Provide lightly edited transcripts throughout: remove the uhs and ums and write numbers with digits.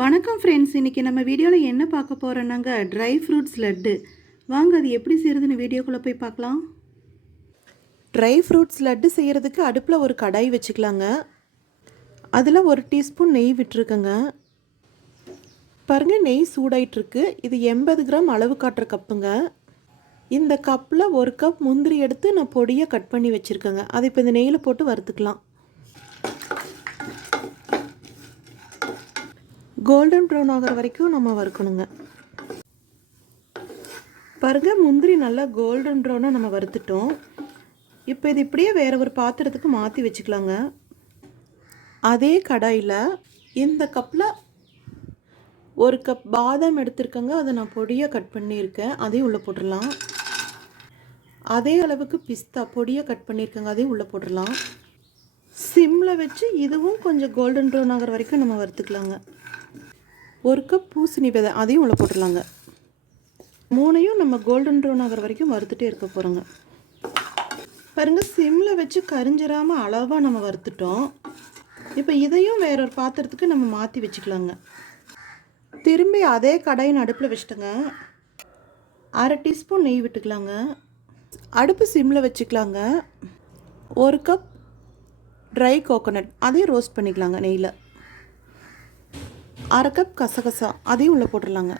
வணக்கம் ஃப்ரெண்ட்ஸ், இன்றைக்கி நம்ம வீடியோவில் என்ன பார்க்க போகிறோன்னாங்க ட்ரை ஃப்ரூட்ஸ் லட்டு. வாங்க அது எப்படி செய்கிறதுன்னு வீடியோக்குள்ளே போய் பார்க்கலாம். ட்ரை ஃப்ரூட்ஸ் லட்டு செய்கிறதுக்கு அடுப்பில் ஒரு கடாய் வச்சுக்கலாங்க. அதில் 1 டீஸ்பூன் நெய் விட்டுருக்கங்க. பாருங்கள், நெய் சூடாயிட்ருக்கு. இது 80 கிராம் அளவு காட்டுற கப்புங்க. இந்த கப்பில் 1 கப் முந்திரி எடுத்து நான் பொடியாக கட் பண்ணி வச்சுருக்கேங்க. அதை இப்போ இந்த நெய்யில் போட்டு வறுத்துக்கலாம். கோல்டன் ப்ரௌன் ஆகிற வரைக்கும் நம்ம வறுக்கணுங்க. பாருங்கள், முந்திரி நல்லா கோல்டன் ப்ரௌனாக நம்ம வறுத்துட்டோம். இப்போ இது இப்படியே வேறு ஒரு பாத்திரத்துக்கு மாற்றி வச்சுக்கலாங்க. அதே கடாயில் இந்த கப்பில் 1 கப் பாதாம் எடுத்துருக்கேங்க. அதை நான் பொடியாக கட் பண்ணியிருக்கேன். அதையும் உள்ளே போட்டுடலாம். அதே அளவுக்கு பிஸ்தா பொடியாக கட் பண்ணியிருக்கேங்க. அதையும் உள்ளே போட்டுடலாம். சிம்மில் வச்சு இதுவும் கொஞ்சம் கோல்டன் ப்ரௌன் ஆகிற வரைக்கும் நம்ம வறுத்துக்கலாங்க. 1 கப் பூசணி விதை அதையும் உள்ளே போட்டுடலாங்க. 3ஐயும் நம்ம கோல்டன் ப்ரௌன் ஆகிற வரைக்கும் வறுத்துட்டே இருக்க போகிறோங்க. பாருங்கள், சிம்மில் வச்சு கரிஞ்சிராமல் அளவாக நம்ம வறுத்துட்டோம். இப்போ இதையும் வேறொரு பாத்திரத்துக்கு நம்ம மாற்றி வச்சுக்கலாங்க. திரும்பி அதே கடாயின் அடுப்பில் வச்சுட்டுங்க. 1/2 டீஸ்பூன் நெய் விட்டுக்கலாங்க. அடுப்பு சிம்மில் வச்சுக்கலாங்க. 1 கப் ட்ரை கோகோனட் அதையும் ரோஸ்ட் பண்ணிக்கலாங்க நெய்யில். 1/2 கப் கசகசா அதையும் உள்ளே போட்டுடலாங்க.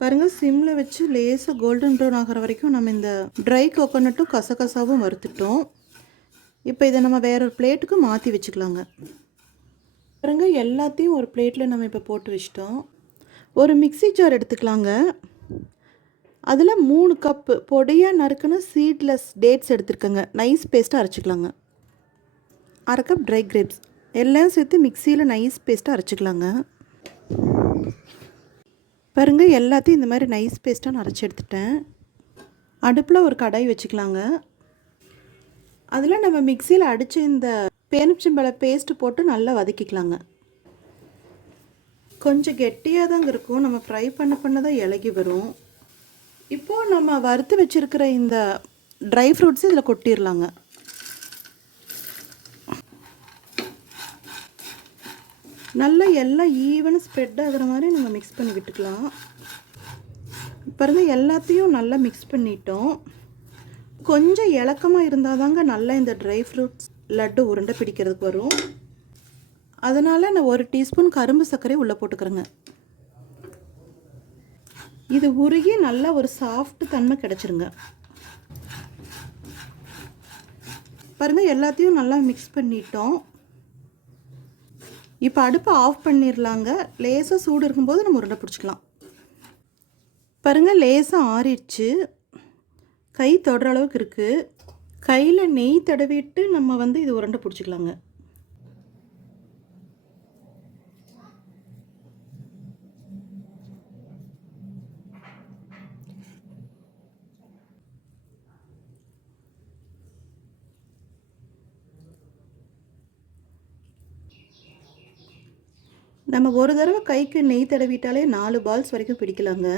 பாருங்கள், சிம்மில் வச்சு லேசாக கோல்டன் ப்ரௌன் ஆகிற வரைக்கும் நம்ம இந்த ட்ரை கோகோனட்டும் கசகசாவும் வறுத்துட்டோம். இப்போ இதை நம்ம வேற ஒரு பிளேட்டுக்கு மாற்றி வச்சுக்கலாங்க. பாருங்கள், எல்லாத்தையும் ஒரு பிளேட்டில் நம்ம இப்போ போட்டு வச்சிட்டோம். ஒரு மிக்ஸி ஜார் எடுத்துக்கலாங்க. அதில் 3 கப்பு பொடியாக நறுக்குன்னு சீட்லெஸ் டேட்ஸ் எடுத்துருக்கேங்க. நைஸ் பேஸ்ட்டாக அரைச்சிக்கலாங்க. 1/2 கப் ட்ரை கிரேப்ஸ் எல்லாம் சேர்த்து மிக்சியில் நைஸ் பேஸ்ட்டாக அரைச்சிக்கலாங்க. பாருங்கள், எல்லாத்தையும் இந்த மாதிரி நைஸ் பேஸ்ட்டாக நான் அரைச்சி எடுத்துட்டேன். அடுப்பில் ஒரு கடாய் வச்சுக்கலாங்க. அதில் நம்ம மிக்சியில் அடித்த இந்த பேரிச்சம்பழ பேஸ்ட்டு போட்டு நல்லா வதக்கிக்கலாங்க. கொஞ்சம் கெட்டியாக தாங்க இருக்கும். நம்ம ஃப்ரை பண்ண தான் இலகி வரும். இப்போது நம்ம வறுத்து வச்சுருக்கிற இந்த ட்ரை ஃப்ரூட்ஸ் இதில் கொட்டிடலாங்க. நல்லா எல்லாம் ஈவனாக ஸ்ப்ரெட் ஆகிற மாதிரி நம்ம மிக்ஸ் பண்ணி விட்டுக்கலாம். பாருங்கள், எல்லாத்தையும் நல்லா மிக்ஸ் பண்ணிட்டோம். கொஞ்சம் இலக்கமாக இருந்தால் தாங்க நல்லா இந்த ட்ரை ஃப்ரூட்ஸ் லட்டு உருண்டை பிடிக்கிறதுக்கு வரும். அதனால் நான் 1 டீஸ்பூன் கரும்பு சர்க்கரை உள்ளே போட்டுக்கிறேங்க. இது உருகி நல்லா ஒரு சாஃப்ட் தன்மை கிடச்சிருங்க. பாருங்கள், எல்லாத்தையும் நல்லா மிக்ஸ் பண்ணிட்டோம். இப்போ அடுப்பை ஆஃப் பண்ணிடலாங்க. லேசாக சூடு இருக்கும்போது நம்ம உருண்டை பிடிச்சிக்கலாம். பாருங்கள், லேசாக ஆறிடுச்சு. கை தொடுற அளவுக்கு இருக்குது. கையில் நெய் தடவிட்டு நம்ம இது உருண்டை பிடிச்சிக்கலாங்க. நம்ம ஒரு தடவை கைக்கு நெய் தடவிட்டாலே 4 பால்ஸ் வரைக்கும் பிடிக்கலாங்க.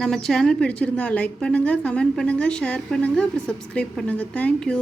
நம்ம சேனல் பிடிச்சிருந்தா லைக் பண்ணுங்கள், கமெண்ட் பண்ணுங்கள், ஷேர் பண்ணுங்கள், அப்புறம் சப்ஸ்கிரைப் பண்ணுங்கள். தேங்க்யூ.